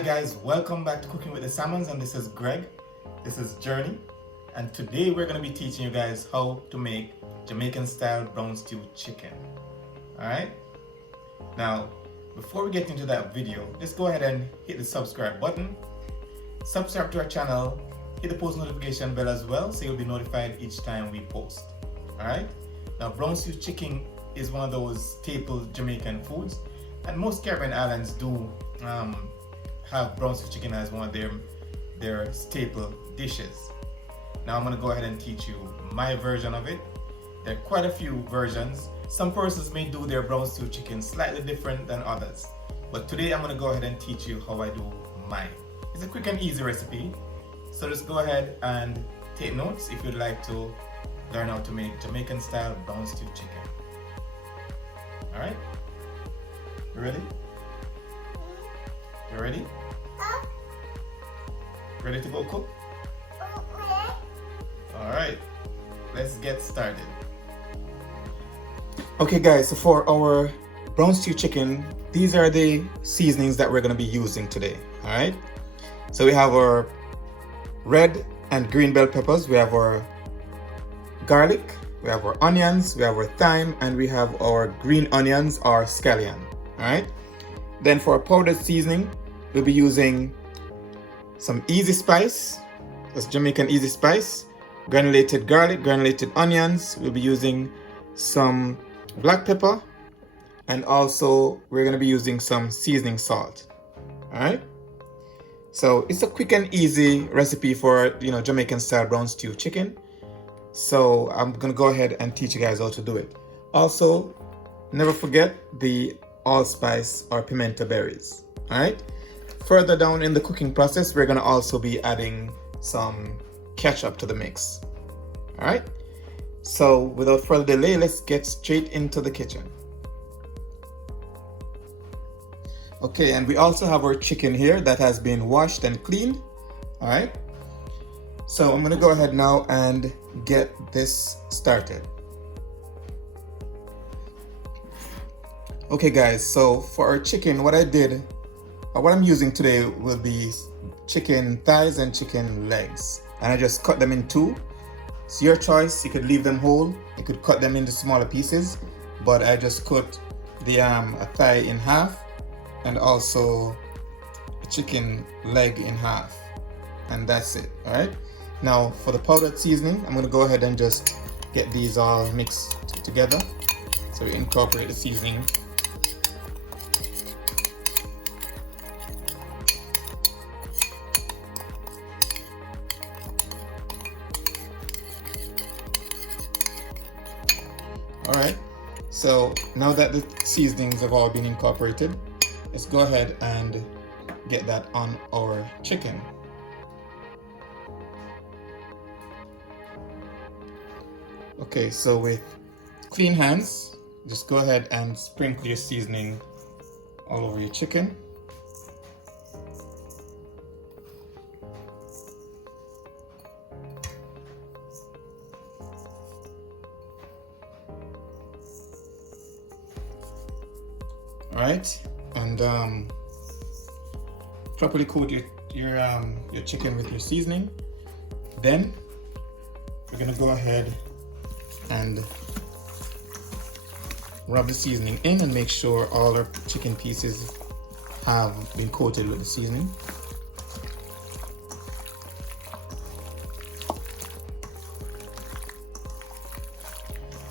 Hi guys, welcome back to Cooking with the Salmons, and this is Greg. This is Journey, and today we're going to be teaching you guys how to make Jamaican style brown stew chicken. Alright? Now, before we get into that video, just go ahead and hit the subscribe button. Subscribe to our channel, hit the post notification bell as well so you'll be notified each time we post. Alright? Now, brown stew chicken is one of those staple Jamaican foods, and most Caribbean islands do have brown stew chicken as one of their staple dishes. Now I'm going to go ahead and teach you my version of it. There are quite a few versions. Some persons may do their brown stew chicken slightly different than others, but today I'm going to go ahead and teach you how I do mine. It's a quick and easy recipe, so just go ahead and take notes if you'd like to learn how to make Jamaican style brown stew chicken. Alright? You ready? You ready? Ready to go cook? Alright, let's get started. Okay guys, so for our brown stew chicken, these are the seasonings that we're going to be using today. Alright, so we have our red and green bell peppers, we have our garlic, we have our onions, we have our thyme, and we have our green onions or scallion. Alright, then for our powdered seasoning, we'll be using some easy spice, that's Jamaican easy spice, granulated garlic, granulated onions. We'll be using some black pepper, and also we're going to be using some seasoning salt. Alright, so it's a quick and easy recipe for Jamaican style brown stew chicken. So I'm going to go ahead and teach you guys how to do it. Also, never forget the allspice or pimento berries. Alright, further down in the cooking process, we're going to also be adding some ketchup to the mix. Alright, so without further delay, let's get straight into the kitchen. Okay, and we also have our chicken here that has been washed and cleaned. Alright, so I'm going to go ahead now and get this started. Okay guys, so for our chicken, what I'm using today will be chicken thighs and chicken legs, and I just cut them in two. It's your choice. You could leave them whole, you could cut them into smaller pieces, but I just cut the a thigh in half and also a chicken leg in half, and that's it. All right, now for the powdered seasoning, I'm going to go ahead and just get these all mixed together. So we incorporate the seasoning. Alright, so now that the seasonings have all been incorporated, let's go ahead and get that on our chicken. Okay, so with clean hands, just go ahead and sprinkle your seasoning all over your chicken. Alright, and properly coat your chicken with your seasoning. Then we're gonna go ahead and rub the seasoning in and make sure all our chicken pieces have been coated with the seasoning.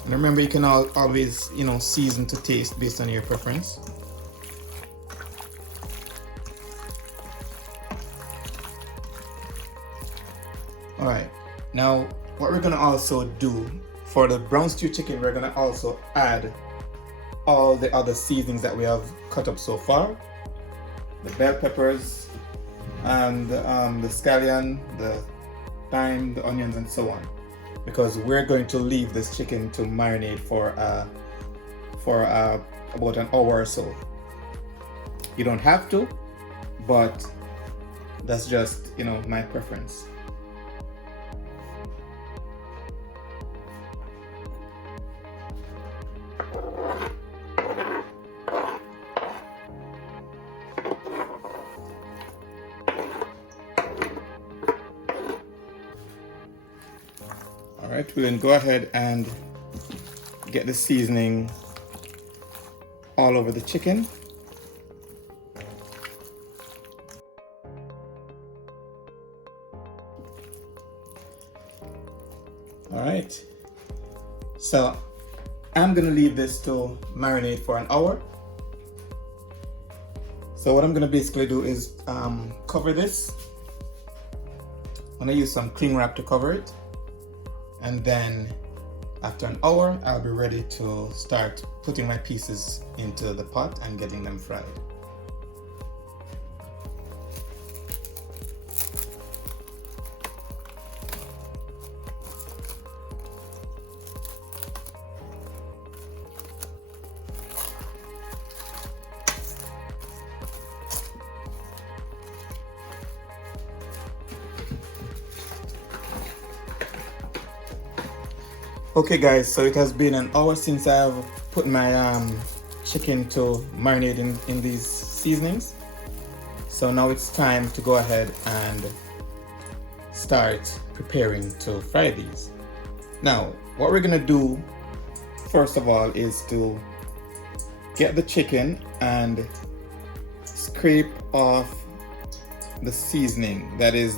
And remember, you can always season to taste based on your preference. Alright, now what we're going to also do for the brown stew chicken, we're going to also add all the other seasonings that we have cut up so far. The bell peppers and the scallion, the thyme, the onions, and so on. Because we're going to leave this chicken to marinate for about an hour or so. You don't have to, but that's just my preference. right, we'll then go ahead and get the seasoning all over the chicken. All right, so I'm gonna leave this to marinate for an hour. So what I'm gonna basically do is cover this. I'm gonna use some cling wrap to cover it, and then after an hour I'll be ready to start putting my pieces into the pot and getting them fried. Okay guys, so it has been an hour since I've put my chicken to marinate in these seasonings. So now it's time to go ahead and start preparing to fry these. Now, what we're gonna do first of all is to get the chicken and scrape off the seasoning. That is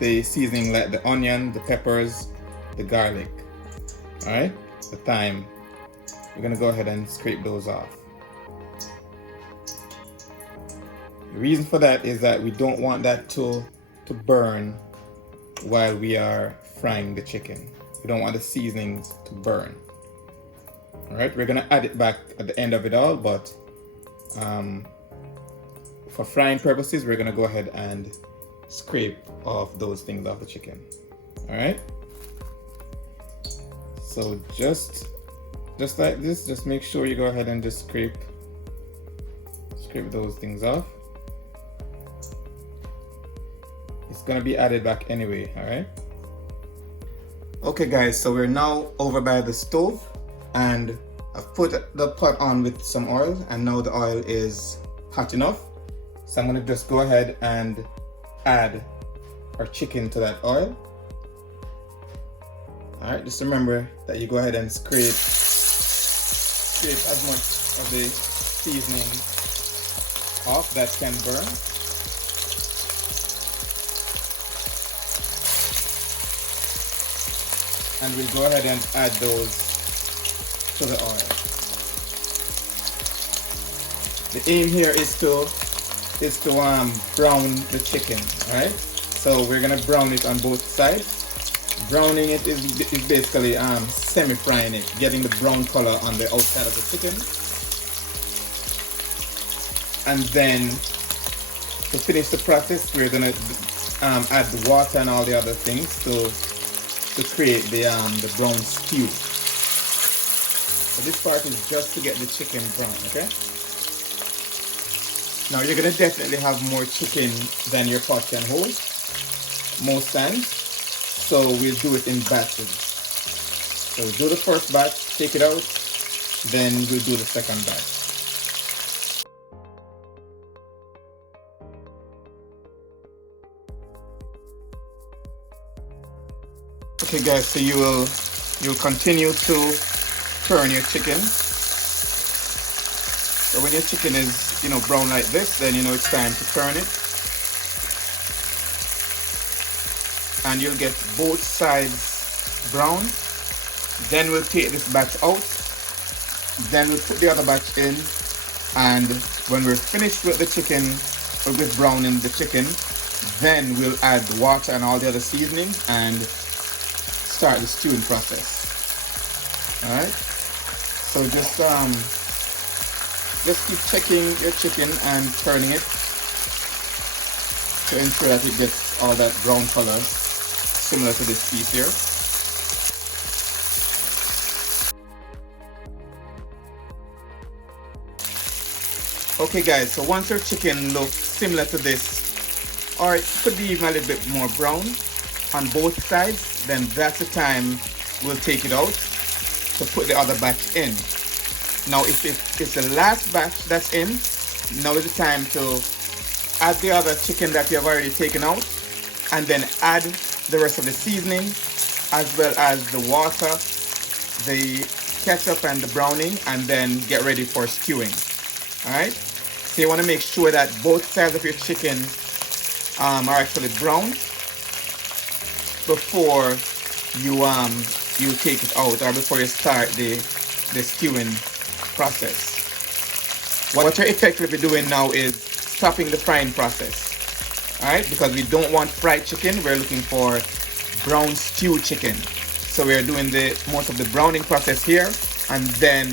the seasoning like the onion, the peppers, the garlic. All right, the thyme. We're gonna go ahead and scrape those off. The reason for that is that we don't want that to burn while we are frying the chicken. We don't want the seasonings to burn. All right, we're gonna add it back at the end of it all, but for frying purposes, we're gonna go ahead and scrape off those things off the chicken. All right. So just like this, just make sure you go ahead and just scrape those things off. It's gonna be added back anyway, all right? Okay guys, so we're now over by the stove and I've put the pot on with some oil, and now the oil is hot enough. So I'm gonna just go ahead and add our chicken to that oil. All right, just remember that you go ahead and scrape as much of the seasoning off that can burn. And we'll go ahead and add those to the oil. The aim here is to brown the chicken, all right? So we're gonna brown it on both sides. Browning it is basically semi-frying it, getting the brown color on the outside of the chicken. And then to finish the process, we're gonna add the water and all the other things to create the brown stew. So this part is just to get the chicken brown, okay? Now you're gonna definitely have more chicken than your pot can hold most times. So we'll do it in batches. So we'll do the first batch, take it out, then we'll do the second batch. Okay guys, so you'll continue to turn your chicken. So when your chicken is, brown like this, then it's time to turn it. And you'll get both sides brown. Then we'll take this batch out. Then we'll put the other batch in. And when we're finished with the chicken, or with browning the chicken, then we'll add the water and all the other seasonings and start the stewing process. All right. So just keep checking your chicken and turning it to ensure that it gets all that brown color, similar to this piece here. Okay guys, so once your chicken looks similar to this, or it could be even a little bit more brown on both sides, then that's the time we'll take it out to put the other batch in. Now if it's the last batch that's in, now is the time to add the other chicken that you have already taken out, and then add the rest of the seasoning as well as the water, the ketchup and the browning, and then get ready for stewing. Alright? So you want to make sure that both sides of your chicken are actually brown before you take it out, or before you start the stewing process. What you're effectively doing now is stopping the frying process. Alright? Because we don't want fried chicken, we're looking for brown stew chicken. So we're doing the most of the browning process here, and then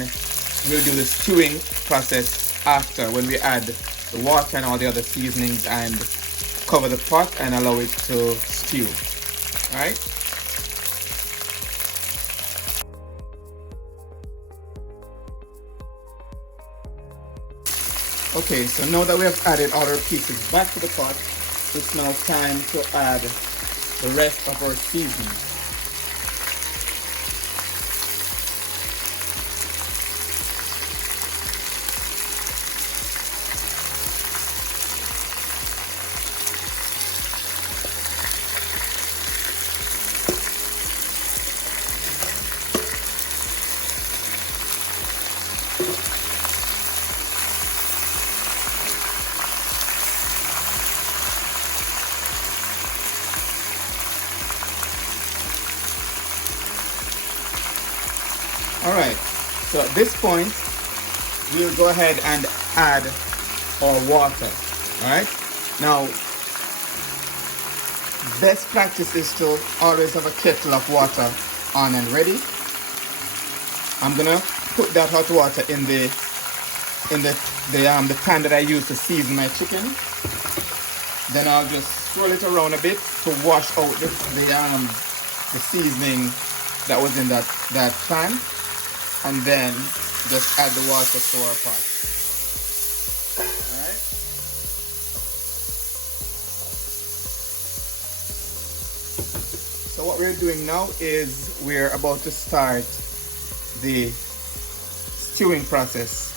we'll do the stewing process after, when we add the water and all the other seasonings and cover the pot and allow it to stew. Alright? Okay, so now that we have added all our pieces back to the pot, it's now time to add the rest of our seasoning. Alright, so at this point, we'll go ahead and add our water. Alright, now, best practice is to always have a kettle of water on and ready. I'm gonna put that hot water in the pan that I use to season my chicken. Then I'll just swirl it around a bit to wash out the seasoning that was in that pan. And then just add the water to our pot. Alright? So what we're doing now is we're about to start the stewing process.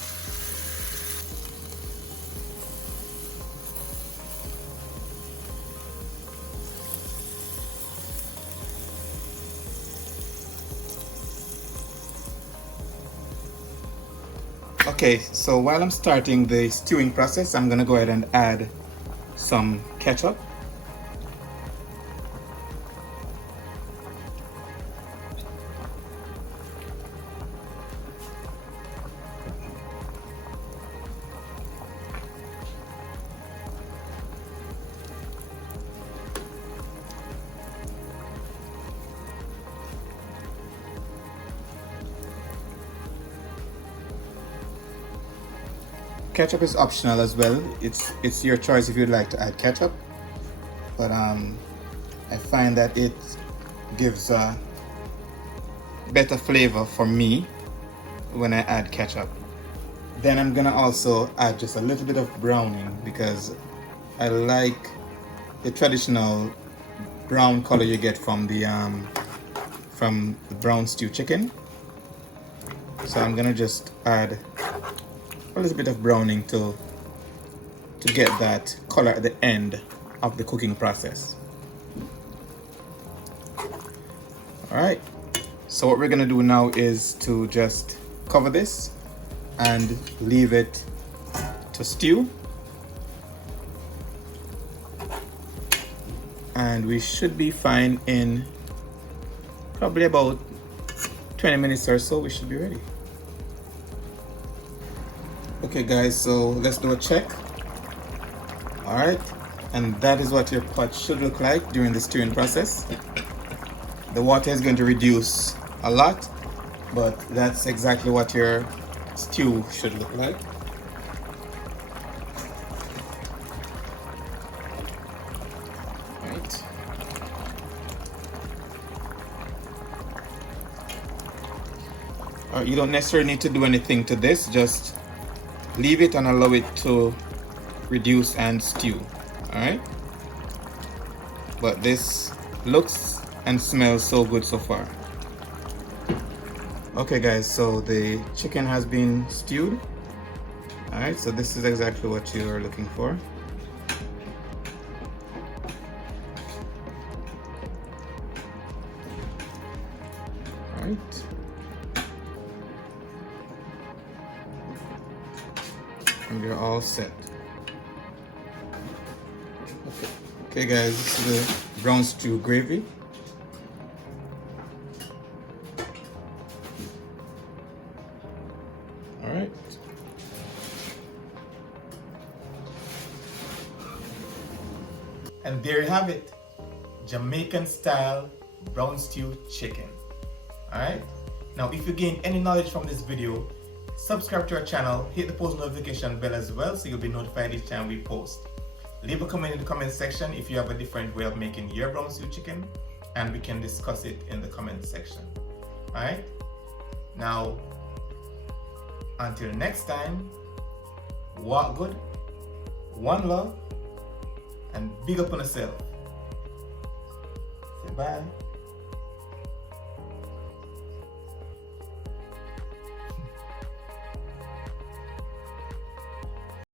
Okay, so while I'm starting the stewing process, I'm gonna go ahead and add some ketchup. Ketchup is optional as well. It's your choice if you'd like to add ketchup, but I find that it gives a better flavor for me when I add ketchup. Then I'm gonna also add just a little bit of browning because I like the traditional brown color you get from the brown stew chicken. So I'm gonna just add a little bit of browning to get that color at the end of the cooking process. Alright, so what we're gonna do now is to just cover this and leave it to stew. And we should be fine in probably about 20 minutes or so. We should be ready. Okay guys, so let's do a check. Alright, and that is what your pot should look like during the stewing process. The water is going to reduce a lot, but that's exactly what your stew should look like. Right. You don't necessarily need to do anything to this, just leave it and allow it to reduce and stew. Alright, but this looks and smells so good so far. Okay guys, so the chicken has been stewed. Alright, so this is exactly what you are looking for. and we're all set. Okay guys, this is the brown stew gravy. All right. And there you have it, Jamaican style brown stew chicken. All right. Now, if you gain any knowledge from this video, subscribe to our channel, hit the post notification bell as well so you'll be notified each time we post. Leave a comment in the comment section if you have a different way of making your brown stew chicken, and we can discuss it in the comment section. All right. Now, until next time, walk good, one love, and big up on yourself. Say bye.